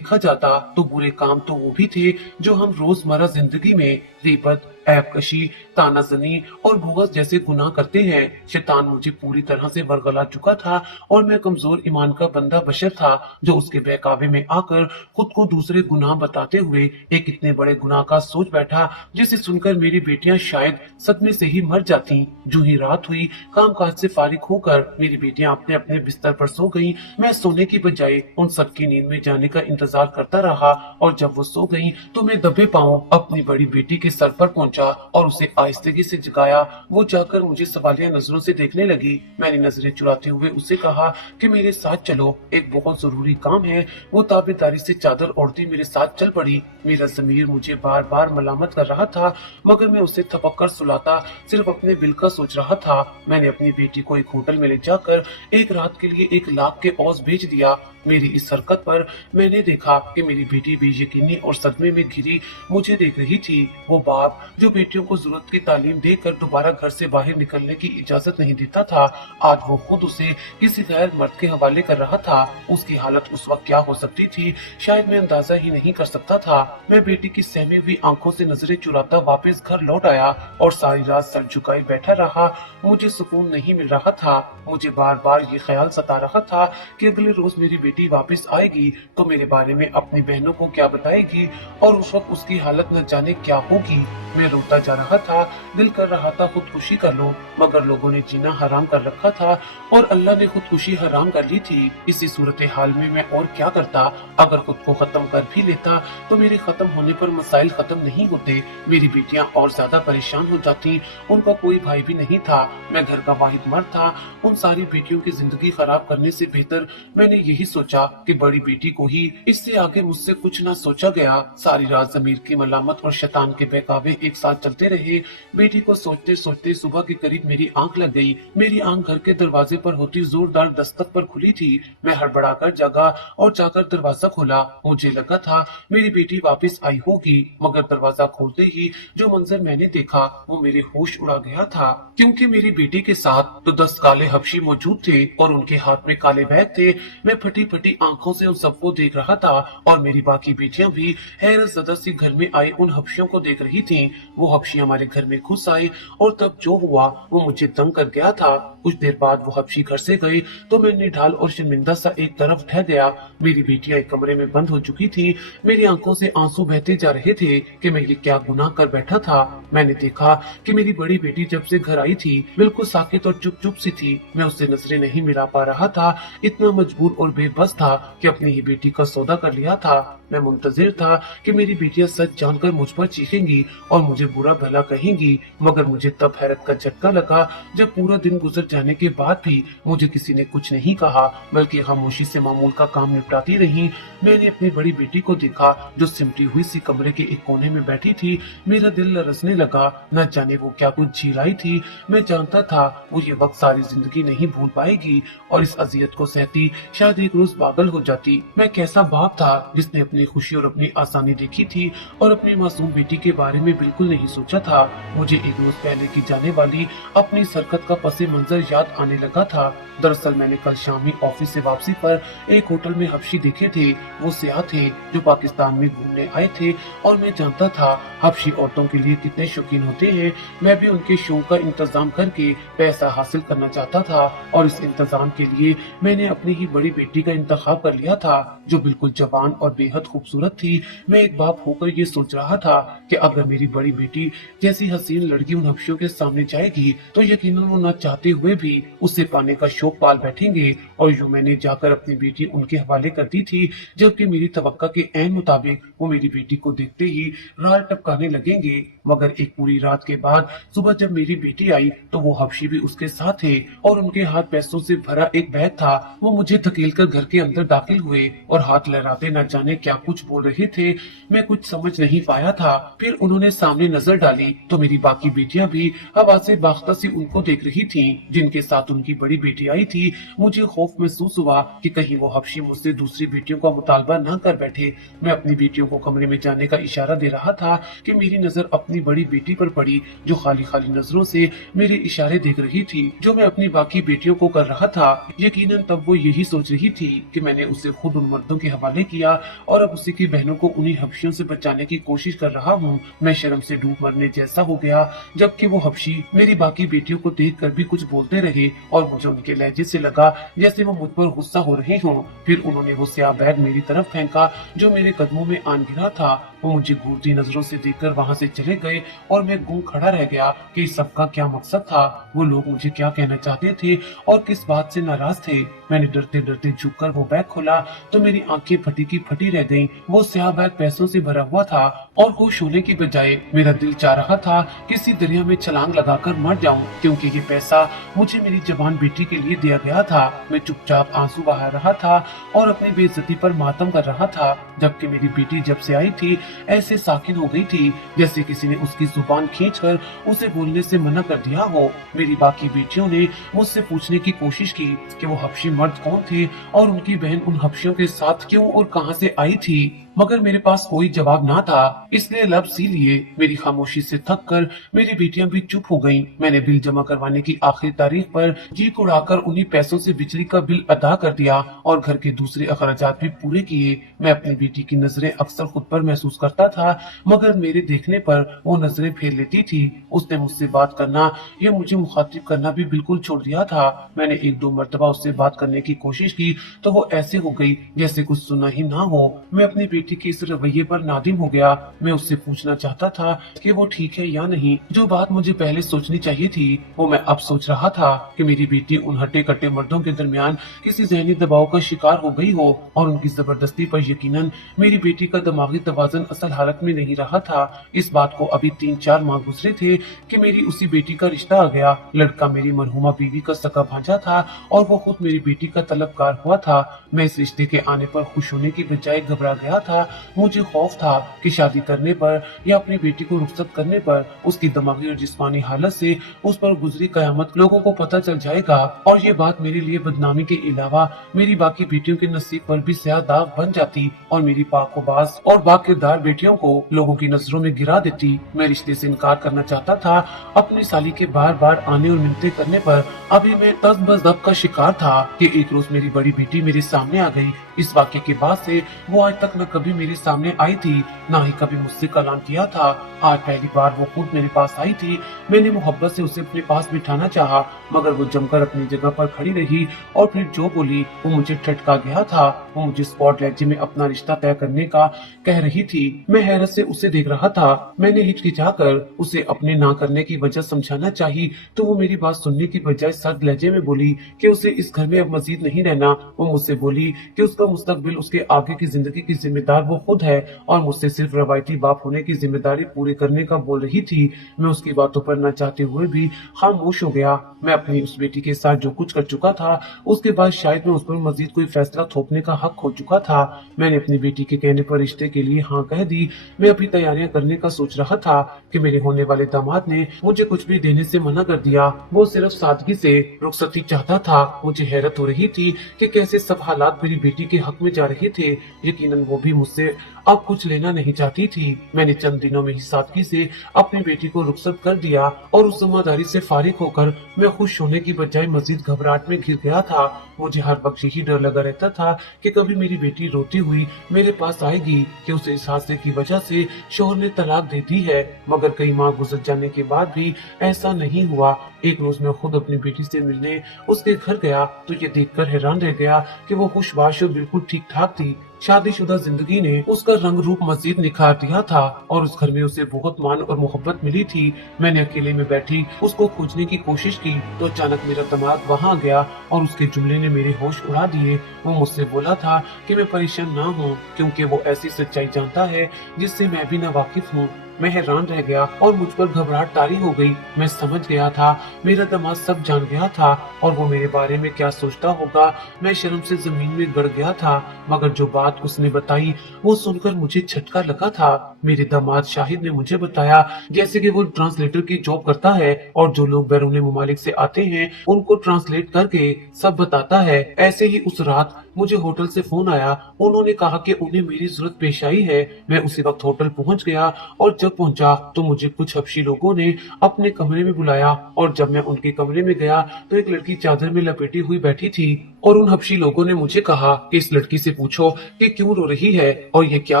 जाता तो बुरे काम तो वो भी थे जो हम रोजमर्रा जिंदगी में गीबत, ऐबकशी, तानाजनी और भुगस जैसे गुनाह करते हैं। शैतान मुझे पूरी तरह से वरगला चुका था और मैं कमजोर ईमान का बंदा बशर था जो उसके बहकावे में आकर खुद को दूसरे गुनाह बताते हुए एक इतने बड़े गुनाह का सोच बैठा जिसे सुनकर मेरी बेटियां शायद सदमे से ही मर जाती। जो ही रात हुई, काम काज से फारिग होकर मेरी बेटियां अपने अपने बिस्तर पर सो गईं। मैं सोने की बजाय उन सबकी नींद में जाने का इंतजार करता रहा और जब वो सो गईं तो मैं दबे पांव अपनी बड़ी बेटी के सर पर पहुंचा और उसे आहिस्तेगी से जगाया। वो जाकर मुझे सवालिया नजरों से देखने लगी। मैंने नजरें चुराते हुए उसे कहा कि मेरे साथ चलो, एक बहुत जरूरी काम है। वो ताबेदारी से चादर ओढ़ती मेरे साथ चल पड़ी। मेरा ज़मीर मुझे बार बार मलामत कर रहा था मगर मैं उसे थपक कर सुलाता सिर्फ अपने बिल का सोच रहा था। मैंने अपनी बेटी को एक होटल में ले जाकर एक रात के लिए 1 लाख के औज भेज दिया। मेरी इस हरकत पर मैंने देखा कि मेरी बेटी बेयकीनी और सदमे में घिरी मुझे देख रही थी। वो बाप जो बेटियों को जरूरत की तालीम देकर दोबारा घर से बाहर निकलने की इजाजत नहीं देता था, आज वो खुद उसे किसी गैर मर्द के हवाले कर रहा था। उसकी हालत उस वक्त क्या हो सकती थी शायद मैं अंदाजा ही नहीं कर सकता था। मैं बेटी की सहमी हुई आंखों से नजरें चुराता वापस घर लौट आया और सारी रात सर झुकाए बैठा रहा। मुझे सुकून नहीं मिल रहा था। मुझे बार बार ये ख्याल सता रहा था कि अगले रोज मेरी बेटी वापस आएगी तो मेरे बारे में अपनी बहनों को क्या बताएगी और उस वक्त उसकी हालत न जाने क्या होगी। मैं रोता जा रहा था, दिल कर रहा था खुदकुशी कर लूं, मगर लोगों ने जीना हराम कर रखा था और अल्लाह ने खुदकुशी हराम कर ली थी। इसी सूरत हाल में मैं और क्या करता। अगर खुद को खत्म कर भी लेता तो मेरे खत्म होने पर मसाइल खत्म नहीं होते। मेरी बेटियां और ज्यादा परेशान हो जाती। उनका कोई भाई भी नहीं था। मैं घर का वाहिद मर्द था। उन सारी बेटियों की जिंदगी खराब करने से बेहतर मैंने यही सोचा कि बड़ी बेटी को ही, इससे आगे मुझसे कुछ ना सोचा गया। सारी रात ज़मीर की मलामत और शैतान के बहकावे एक साथ चलते रहे। बेटी को सोचते सोचते सुबह के करीब मेरी आंख लग गई। मेरी आंख घर के दरवाजे पर होती जोरदार दस्तक पर खुली थी। मैं हड़बड़ाकर जगा और जाकर दरवाजा खोला। मुझे लगा था मेरी बेटी वापस आई होगी, मगर दरवाजा खोलते ही जो मंजर मैंने देखा वो मेरे होश उड़ा गया था, क्योंकि मेरी बेटी के साथ तो 10 काले हबशी मौजूद थे और उनके हाथ में काले बैग थे। मैं फटी फटी आंखों से उन सबको देख रहा था और मेरी बाकी बेटियां भी हैरत ज़दा सी घर में आए उन हबशियों को देख रही थीं। वो हबशी हमारे घर में घुस आई और तब जो हुआ वो मुझे दंग कर गया था। कुछ देर बाद वो हबशी घर से गई तो मैं निढाल और शर्मिंदा सा एक तरफ ठहर गया। मेरी बेटियां एक कमरे में बंद हो चुकी थी। मेरी आंखों से आंसू बहते जा रहे थे कि मैं ये क्या गुनाह कर बैठा था। मैंने देखा कि मेरी बड़ी बेटी जब से घर आई थी बिल्कुल साकित और चुप चुप सी थी। मैं उससे नजरें नहीं मिला पा रहा था। इतना मजबूर और बेबस था कि अपनी ही बेटी का सौदा कर लिया था। मैं मुंतजिर था कि मेरी बेटियां सच जानकर मुझ पर चीखेंगी और मुझे बुरा भला कहेंगी, मगर मुझे तब हैरत का झटका लगा जब पूरा दिन गुजर जाने के बाद भी मुझे किसी ने कुछ नहीं कहा, बल्कि खामोशी से मामूल का काम निपटाती रही। मैंने अपनी बड़ी बेटी को देखा जो सिमटी हुई सी कमरे के एक कोने में बैठी थी। मेरा दिल लरसने लगा। न जाने वो क्या कुछ झेल आई थी। मैं जानता था वो ये वक्त सारी जिंदगी नहीं भूल पाएगी और इस अजियत को सहती शायद एक रोज पागल हो जाती। मैं कैसा बाप था जिसने अपनी खुशी और अपनी आसानी देखी थी और अपनी मासूम बेटी के बारे में बिल्कुल नहीं सोचा था। मुझे एक रोज पहले की जाने वाली अपनी सरकत का पसे मंजर याद आने लगा था। दरअसल मैंने कल शाम ही ऑफिस से वापसी पर एक होटल में हबशी देखे थे। वो सियाह थे जो पाकिस्तान में घूमने आए थे और मैं जानता था हबशी औरतों के लिए कितने शौकीन होते हैं। मैं भी उनके शौक का इंतजाम करके पैसा हासिल करना चाहता था और इस इंतजाम के लिए मैंने अपनी ही बड़ी बेटी का इंतखाब कर लिया था जो बिल्कुल जवान और बेहद खूबसूरत थी। मैं एक बाप होकर ये सोच रहा था कि अगर मेरी बड़ी बेटी जैसी हसीन लड़की उन हबशियों के सामने जाएगी तो यकीनन वो न चाहते हुए भी उसे पाने का शौक पाल बैठेंगे और यूं मैंने जाकर अपनी बेटी उनके हवाले कर दी थी, जबकि मेरी तवक्का के ऐन मुताबिक वो मेरी बेटी को देखते ही राल टपकाने लगेंगे। मगर एक पूरी रात के बाद सुबह जब मेरी बेटी आई तो वो हबशी भी उसके साथ थे और उनके हाथ पैसों से भरा एक बैग था। वो मुझे धकेलकर घर के अंदर दाखिल हुए और हाथ लहराते न जाने क्या कुछ बोल रहे थे। मैं कुछ समझ नहीं पाया था। फिर उन्होंने सामने नजर डाली तो मेरी बाकी बेटियां भी हवा से बाख्ता सी उनको देख रही थीं, जिनके साथ उनकी बड़ी बेटी आई थी। मुझे खौफ खौफ महसूस हुआ कि कहीं वो हबशी मुझसे दूसरी बेटियों का मुतालबा न कर बैठे। मैं अपनी बेटियों को कमरे में जाने का इशारा दे रहा था कि मेरी नजर अपनी बड़ी बेटी पर पड़ी, जो खाली खाली नजरों से मेरे इशारे देख रही थी जो मैं अपनी बाकी बेटियों को कर रहा था। यकीनन तब वो यही सोच रही थी कि मैंने उसे खुद उन मर्दों के हवाले किया और अब उसी की बहनों को उन्हीं हबशियों से बचाने की कोशिश कर रहा हूँ। मैं शर्म से डूब मरने जैसा हो गया, जबकि वो हबशी मेरी बाकी बेटियों को देख कर भी कुछ बोलते रहे और मुझे उनके लहजे से लगा जैसे वो मुझ पर गुस्सा हो रहे हों। फिर उन्होंने वो स्याह बैग मेरी तरफ फेंका जो मेरे कदमों में आन गिरा था। वो मुझे घूरती नजरों से देखकर वहां से चले गए और मैं गूंग खड़ा रह गया कि इस सब का क्या मकसद था। वो लोग मुझे क्या कहना चाहते थे और किस बात से नाराज थे। मैंने डरते डरते झुककर वो बैग खोला तो मेरी आंखें फटी की फटी रह गईं। वो स्याह बैग पैसों से भरा हुआ था और खुश होने की बजाय मेरा दिल चाह रहा था किसी दरिया में छलांग लगाकर मर जाऊं, क्योंकि ये पैसा मुझे मेरी जवान बेटी के लिए दिया गया था। मैं चुपचाप आंसू बहा रहा था और अपनी बेइज्जती पर मातम कर रहा था, जबकि मेरी बेटी जब से आई थी ऐसे साकिन हो गई थी जैसे किसी ने उसकी जुबान खींचकर उसे बोलने से मना कर दिया हो। मेरी बाकी बेटियों ने मुझसे पूछने की कोशिश की कि वो हबशी मर्द कौन थे और उनकी बहन उन हबशियों के साथ क्यों और कहां से आई थी, मगर मेरे पास कोई जवाब ना था, इसलिए लब सी लिए। मेरी खामोशी से थक कर मेरी बेटियां भी चुप हो गईं। मैंने बिल जमा करवाने की आखिरी तारीख पर चीख उड़ाकर उन्हीं पैसों से बिजली का बिल अदा कर दिया और घर के दूसरे अखराजात भी पूरे किए। मैं अपनी बेटी की नजरें अक्सर खुद पर महसूस करता था, मगर मेरे देखने पर वो नजरें फेर लेती थी। उसने मुझसे बात करना या मुझे मुखातिब करना भी बिल्कुल छोड़ दिया था। मैंने एक दो मरतबा उससे बात करने की कोशिश की तो वो ऐसे हो गई जैसे कुछ सुना ही ना हो। मैं अपनी बेटी के इस रवैये पर नादिम हो गया। मैं उससे पूछना चाहता था कि वो ठीक है या नहीं। जो बात मुझे पहले सोचनी चाहिए थी वो मैं अब सोच रहा था कि मेरी बेटी उन हट्टे कट्टे मर्दों के दरमियान किसी जहनी दबाव का शिकार हो गई हो और उनकी जबरदस्ती पर यकीनन मेरी बेटी का दिमागी तवाज़ुन असल हालत में नहीं रहा था। इस बात को अभी 3-4 माह गुजरे थे कि मेरी उसी बेटी का रिश्ता आ गया। लड़का मेरी मरहुमा बीवी का सगा भांजा था और वो खुद मेरी बेटी का तलबगार हुआ था। मैं इस रिश्ते के आने पर खुश होने की बजाय घबरा गया था। मुझे खौफ था कि शादी करने पर या अपनी बेटी को रुखसत करने पर उसकी दिमागी और जिस्मानी हालत से उस पर गुजरी कयामत लोगों को पता चल जाएगा और ये बात मेरे लिए बदनामी के अलावा मेरी बाकी बेटियों के नसीब पर भी स्याह दाग बन जाती और मेरी पाकोबाज और बाकिरदार बेटियों को लोगों की नजरों में गिरा देती। मैं रिश्ते से इनकार करना चाहता था। अपनी साली के बार बार आने और मिन्नतें करने पर अभी मैं तज़्ब-ज़ब्त का शिकार था कि एक रोज मेरी बड़ी बेटी मेरे सामने आ गई। इस वाक़े के बाद से वो आज तक न कभी मेरे सामने आई थी, ना ही कभी मुझसे कलाम किया था। आज पहली बार वो खुद मेरे पास आई थी। मैंने मोहब्बत से उसे अपने पास बिठाना चाहा, मगर वो जमकर अपनी जगह पर खड़ी रही और फिर जो बोली वो मुझे ठटका गया था। वो मुझे स्पॉट लहजे में अपना रिश्ता तय करने का कह रही थी। मैं हैरत से उसे देख रहा था। मैंने हिचकिचाकर उसे अपने ना करने की वजह समझाना चाही तो वो मेरी बात सुनने की बजाय सर्द लहजे में बोली कि उसे इस घर में अब मजीद नहीं रहना। वो मुझसे बोली कि उसका मुस्तकबिल, उसके आगे की जिंदगी की जिम्मेदार वो खुद है और मुझसे सिर्फ रवायती बाप होने की जिम्मेदारी पूरी करने का बोल रही थी। मैं उसकी बातों पर न चाहते हुए भी खामोश हो गया। मैं अपनी उस बेटी के साथ जो कुछ कर चुका था उसके बाद शायद मैं उस पर मजीद कोई फैसला थोपने का हक खो चुका था। मैंने अपनी बेटी के कहने पर रिश्ते के लिए हाँ कह दी। मैं अपनी तैयारियां करने का सोच रहा था कि मेरे होने वाले दामाद ने मुझे कुछ भी देने से मना कर दिया। वो सिर्फ सादगी से रुखसती चाहता था। मुझे हैरत हो रही थी कि कैसे सब हालात मेरी बेटी के हक में जा रहे थे। यकीनन वो भी मुझसे अब कुछ लेना नहीं चाहती थी। मैंने चंद दिनों में ही सादगी से अपनी बेटी को रुखसत कर दिया और उस जिम्मेदारी से फारिग होकर मैं खुश होने की बजाय मजीद घबराहट में घिर गया था। मुझे हर वक्त यही डर लगा रहता था कि कभी मेरी बेटी रोती हुई मेरे पास आएगी कि उसे इस हादसे की वजह से शोहर ने तलाक दे दी है, मगर कई माह गुजर जाने के बाद भी ऐसा नहीं हुआ। एक रोज मैं खुद अपनी बेटी से मिलने उसके घर गया तो ये देखकर हैरान रह गया कि वो खुशबाश और बिल्कुल ठीक ठाक थी। शादीशुदा जिंदगी ने उसका रंग रूप मजीद निखार दिया था और उस घर में उसे बहुत मान और मोहब्बत मिली थी। मैंने अकेले में बैठी उसको खोजने की कोशिश की तो अचानक मेरा दिमाग वहां आ गया और उसके जुमले ने मेरे होश उड़ा दिए। वो मुझसे बोला था कि मैं परेशान ना हूँ क्योंकि वो ऐसी सच्चाई जानता है जिससे मैं भी ना वाकिफ हूँ। मैं हैरान रह गया और मुझ पर घबराहट तारी हो गई। मैं समझ गया था मेरा दामाद सब जान गया था और वो मेरे बारे में क्या सोचता होगा। मैं शर्म से जमीन में गड़ गया था, मगर जो बात उसने बताई वो सुनकर मुझे झटका लगा था। मेरे दामाद शाहिद ने मुझे बताया जैसे कि वो ट्रांसलेटर की जॉब करता है और जो लोग बैरून मुमालिक से आते हैं उनको ट्रांसलेट करके सब बताता है। ऐसे ही उस रात मुझे होटल से फोन आया। उन्होंने कहा कि उन्हें मेरी जरूरत पेश आई है। मैं उसी वक्त होटल पहुंच गया और जब पहुंचा तो मुझे कुछ हबशी लोगों ने अपने कमरे में बुलाया और जब मैं उनके कमरे में गया तो एक लड़की चादर में लपेटी हुई बैठी थी और उन हबशी लोगों ने मुझे कहा कि इस लड़की से पूछो कि क्यों रो रही है और ये क्या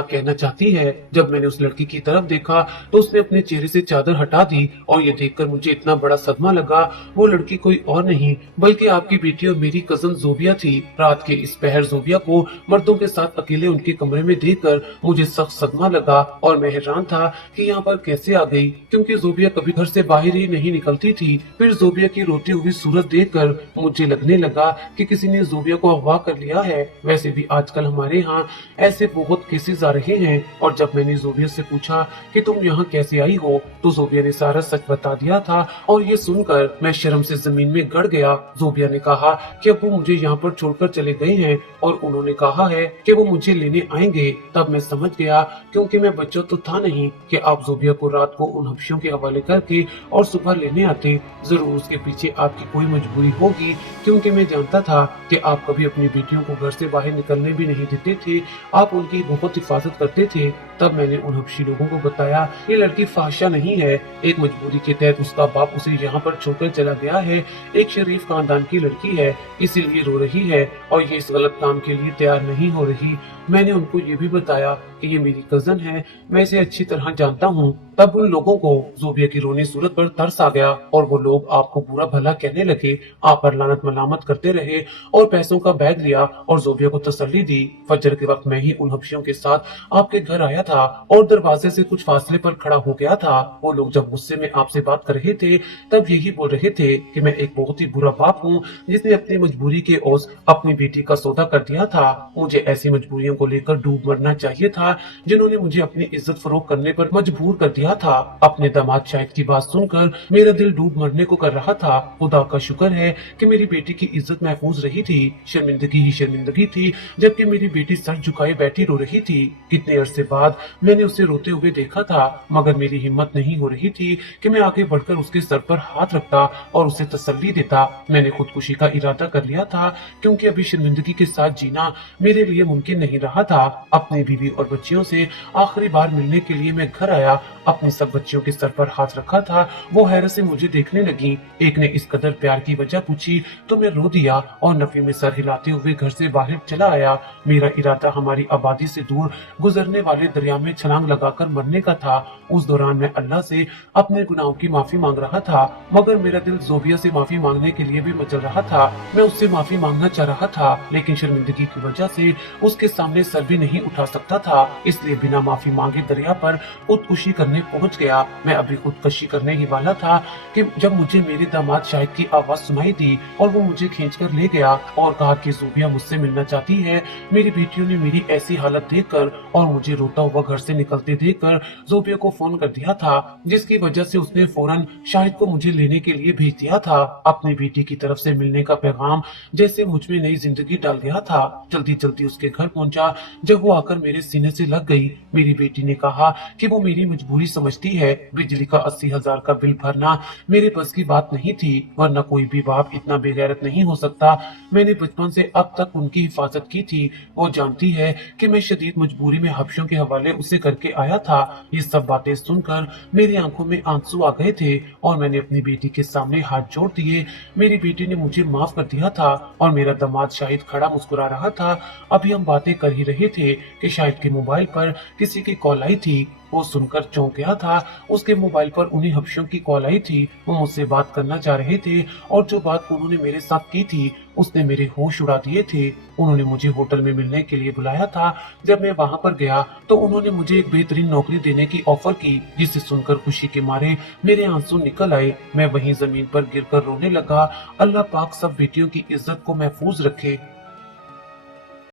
कहना चाहती है। जब मैंने उस लड़की की तरफ देखा तो उसने अपने चेहरे से चादर हटा दी और ये देखकर मुझे इतना बड़ा सदमा लगा। वो लड़की कोई और नहीं बल्कि आपकी बेटी और मेरी कजन जोबिया थी। रात के इस पहर जोबिया को मर्दों के साथ अकेले उनके कमरे में देखकर मुझे सख्त सदमा लगा और मैं हैरान था कि यहाँ पर कैसे आ गई, क्योंकि जोबिया कभी घर से बाहर ही नहीं निकलती थी। फिर जोबिया की रोती हुई सूरत देखकर मुझे लगने लगा कि किसी ने जोबिया को अगवा कर लिया है। वैसे भी आजकल हमारे यहाँ ऐसे बहुत केसेस आ रहे हैं। और जब मैंने जोबिया से पूछा कि तुम यहाँ कैसे आई हो तो जोबिया ने सारा सच बता दिया था और ये सुनकर मैं शर्म से जमीन में गड़ गया। जोबिया ने कहा कि अब वो मुझे यहाँ पर छोड़कर चले गए हैं और उन्होंने कहा है कि वो मुझे लेने आएंगे। तब मैं समझ गया, क्योंकि मैं बच्चा तो था नहीं, कि आप जोबिया को रात को उन हबशियों के हवाले करके और सुबह लेने आते। जरूर उसके पीछे आपकी कोई मजबूरी होगी, क्योंकि मैं जानता था कि आप कभी अपनी बेटियों को घर से बाहर निकलने भी नहीं देते थे। आप उनकी बहुत हिफाजत करते थे। तब मैंने उन हबशी लोगों को बताया ये लड़की फाहिशा नहीं है, एक मजबूरी के तहत उसका बाप उसे यहाँ पर छोड़कर चला गया है। एक शरीफ खानदान की लड़की है, इसीलिए रो रही है और ये इस गलत काम के लिए तैयार नहीं हो रही। मैंने उनको ये भी बताया कि ये मेरी कजन है, मैं इसे अच्छी तरह जानता हूँ। तब उन लोगों को जोबिया की रोनी सूरत पर तरस आ गया और वो लोग आपको बुरा भला कहने लगे, आप पर लानत मलामत करते रहे और पैसों का बैग लिया और जोबिया को तसल्ली दी। फजर के वक्त मैं ही उन हबशियों के साथ आपके घर आया था और दरवाजे से कुछ फासले पर खड़ा हो गया था। वो लोग जब गुस्से में आपसे बात कर रहे थे तब यही बोल रहे थे कि मैं एक बहुत ही बुरा बाप हूँ जिसने अपनी मजबूरी के ओस अपनी बेटी का सौदा कर दिया था। मुझे ऐसी मजबूरियों को लेकर डूब मरना चाहिए था जिन्होंने मुझे अपनी इज्जत फरोख करने पर मजबूर कर दिया था। अपने दामाद शाहिद की बात सुनकर मेरा दिल डूब मरने को कर रहा था। खुदा का शुक्र है कि मेरी बेटी की इज्जत महफूज रही थी। शर्मिंदगी ही शर्मिंदगी थी जबकि मेरी बेटी सर झुकाए बैठी रो रही थी। कितने अरसे बाद मैंने उसे रोते हुए देखा था, मगर मेरी हिम्मत नहीं हो रही थी कि मैं आगे बढ़कर उसके सर पर हाथ रखता और उसे तसल्ली देता। मैंने खुदकुशी का इरादा कर लिया था, क्योंकि अभी शर्मिंदगी के साथ जीना मेरे लिए मुमकिन नहीं रहा था। अपनी बीवी और बच्चियों से आखिरी बार मिलने के लिए मैं घर आया। अपने सब बच्चियों के सर पर हाथ रखा था। वो हैरत से मुझे देखने लगी। एक ने इस कदर प्यार की वजह पूछी तो मैं रो दिया और नफे में सर हिलाते हुए घर से बाहर चला आया। मेरा इरादा हमारी आबादी से दूर गुजरने वाले दरिया में छलांग लगाकर मरने का था। उस दौरान मैं अल्लाह से अपने गुनाहों की माफी मांग रहा था, मगर मेरा दिल जोबिया से माफी मांगने के लिए भी मचल रहा था। मैं उससे माफी मांगना चाह रहा था, लेकिन शर्मिंदगी की वजह से उसके सामने सर भी नहीं उठा सकता था। इसलिए बिना माफी मांगे दरिया पर खुदकुशी करने पहुंच गया। मैं अभी खुदकुशी करने ही वाला था कि जब मुझे मेरे दामाद शाहिद की आवाज सुनाई दी और वो मुझे खींचकर ले गया और कहा कि जोबिया मुझसे मिलना चाहती है। मेरी बेटियों ने मेरी ऐसी हालत देखकर और मुझे रोता हुआ घर से निकलते देखकर जोबिया को फोन कर दिया था, जिसकी वजह से उसने फौरन शाहिद को मुझे लेने के लिए भेज दिया था। अपनी बेटी की तरफ से मिलने का पैगाम जैसे मुझ में नई जिंदगी डाल गया था। जल्दी जल्दी उसके घर पहुंचा। जब वो आकर मेरे सीने से लग गई, मेरी बेटी ने कहा कि वो मेरी मजबूरी समझती है। बिजली का 80,000 का बिल भरना मेरे बस की बात नहीं थी, वरना कोई भी बाप इतना बेगैरत नहीं हो सकता। मैंने बचपन से अब तक उनकी हिफाजत की थी। वो जानती है कि मैं शदीद मजबूरी में हबशों के हवाले उसे करके आया था। ये सब बातें सुनकर मेरी आंखों में आंसू आ गए थे और मैंने अपनी बेटी के सामने हाथ जोड़ दिए। मेरी बेटी ने मुझे माफ कर दिया था और मेरा दामाद शाहिद खड़ा मुस्कुरा रहा था। अभी हम बातें कर ही रहे थे कि शाहिद के मोबाइल पर किसी की कॉल आई थी। वो सुनकर चौंक गया था। उसके मोबाइल पर उन्हीं हबशियों की कॉल आई थी। वो मुझसे बात करना चाह रहे थे और जो बात उन्होंने मेरे साथ की थी उसने मेरे होश उड़ा दिए थे। उन्होंने मुझे होटल में मिलने के लिए बुलाया था। जब मैं वहां पर गया तो उन्होंने मुझे एक बेहतरीन नौकरी देने की ऑफर की, जिसे सुनकर खुशी के मारे मेरे आंसू निकल आए। मैं वहीं जमीन पर गिरकर रोने लगा। अल्लाह पाक सब बेटियों की इज्जत को महफूज रखे।